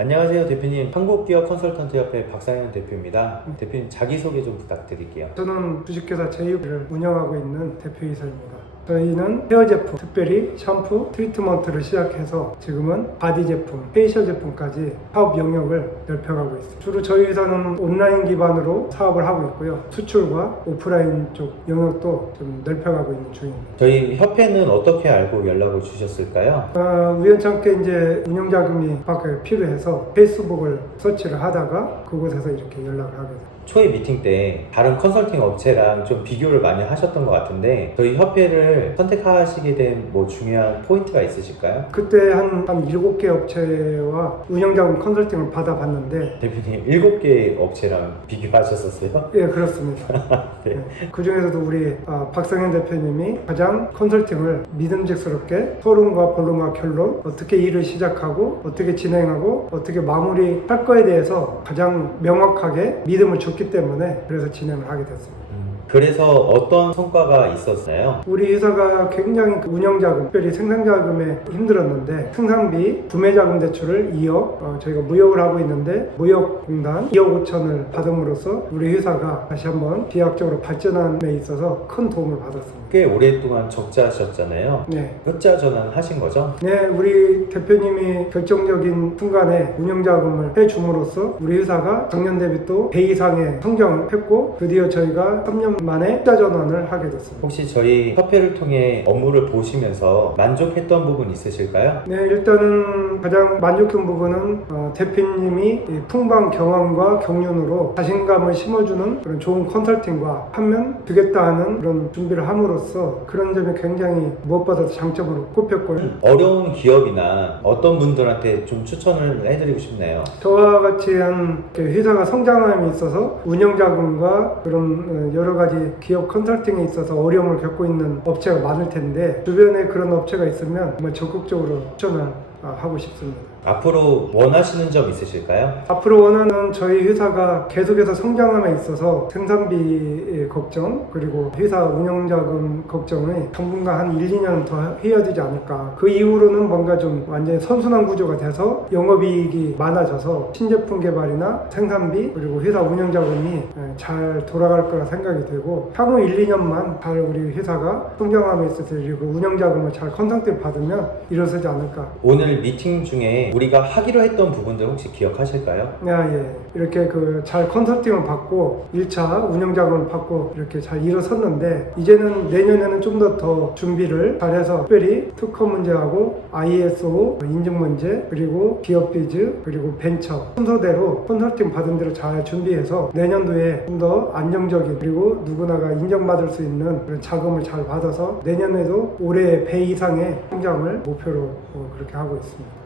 안녕하세요 대표님. 한국기업 컨설턴트 협회 박상현 대표입니다. 대표님 자기소개 좀 부탁드릴게요. 저는 주식회사 제이를 운영하고 있는 대표이사입니다. 저희는 헤어 제품, 특별히 샴푸, 트리트먼트를 시작해서 지금은 바디 제품, 페이셜 제품까지 사업 영역을 넓혀가고 있습니다. 주로 저희 회사는 온라인 기반으로 사업을 하고 있고요. 수출과 오프라인 쪽 영역도 좀 넓혀가고 있는 중입니다. 저희 협회는 어떻게 알고 연락을 주셨을까요? 아, 우연찮게 이제 운영자금이 밖에 필요해서 페이스북을 서치를 하다가 그곳에서 이렇게 연락을 하게 됐습니다. 초회 미팅 때 다른 컨설팅 업체랑 좀 비교를 많이 하셨던 것 같은데 저희 협회를 선택하시게 된 뭐 중요한 포인트가 있으실까요? 그때 한, 한 7개 업체와 운영자금 컨설팅을 받아봤는데, 대표님 7개 업체랑 비교하셨었어요? 예, 그렇습니다. 네. 그 중에서도 우리 아, 박상현 대표님이 가장 컨설팅을 믿음직스럽게 토론과 본론과 결론, 어떻게 일을 시작하고, 어떻게 진행하고, 어떻게 마무리 할 거에 대해서 가장 명확하게 믿음을 줬기 때문에 그래서 진행을 하게 됐습니다. 음, 그래서 어떤 성과가 있었나요? 우리 회사가 굉장히 그 운영자금, 특별히 생산자금에 힘들었는데 생산비, 구매자금 대출을 2억 어, 저희가 무역을 하고 있는데 무역공단 2억 5천을 받음으로써 우리 회사가 다시 한번 비약적으로 발전함에 있어서 큰 도움을 받았습니다. 꽤 오랫동안 적자하셨잖아요. 네. 흑자 전환 하신 거죠? 네, 우리 대표님이 결정적인 순간에 운영자금을 해줌으로써 우리 회사가 작년 대비 또 배 이상의 성장을 했고 드디어 저희가 3년 만에 흑자 전환을 하게 됐습니다. 혹시 저희 협회를 통해 업무를 보시면서 만족했던 부분 있으실까요? 네, 일단은 가장 만족한 부분은 어, 대표님이 이 풍부한 경험과 경륜으로 자신감을 심어주는 그런 좋은 컨설팅과 하면 되겠다 하는 그런 준비를 함으로써 그런 점이 굉장히 무엇보다도 장점으로 꼽혔고요. 어려운 기업이나 어떤 분들한테 좀 추천을 해드리고 싶네요. 저와 같이 한 이렇게 회사가 성장함에 있어서 운영 자금과 그런 어, 여러 가지 기업 컨설팅에 있어서 어려움을 겪고 있는 업체가 많을 텐데 주변에 그런 업체가 있으면 정말 적극적으로 추천을 어, 하고 싶습니다. 앞으로 원하시는 점 있으실까요? 앞으로 원하는 저희 회사가 계속해서 성장함에 있어서 생산비 걱정 그리고 회사 운영자금 걱정을 당분간 한 1, 2년 더 해야 되지 않을까 그 이후로는 뭔가 좀 완전히 선순환 구조가 돼서 영업이익이 많아져서 신제품 개발이나 생산비 그리고 회사 운영자금이 잘 돌아갈 거라 생각이 되고 향후 1, 2년만 잘 우리 회사가 성장함에 있어서 그리고 운영자금을 잘 컨설팅 받으면 일어서지 않을까 오늘 미팅 중에 우리가 하기로 했던 부분들 혹시 기억하실까요? 야, 예. 이렇게 그 잘 컨설팅을 받고 1차 운영자금을 받고 이렇게 잘 일어섰는데 이제는 내년에는 좀 더 더 준비를 잘해서 특별히 특허 문제하고 ISO 인증 문제 그리고 기업 비즈 그리고 벤처 순서대로 컨설팅 받은 대로 잘 준비해서 내년도에 좀 더 안정적인 그리고 누구나가 인정받을 수 있는 그런 자금을 잘 받아서 내년에도 올해 배 이상의 성장을 목표로 어, 그렇게 하고 있습니다. Christmas.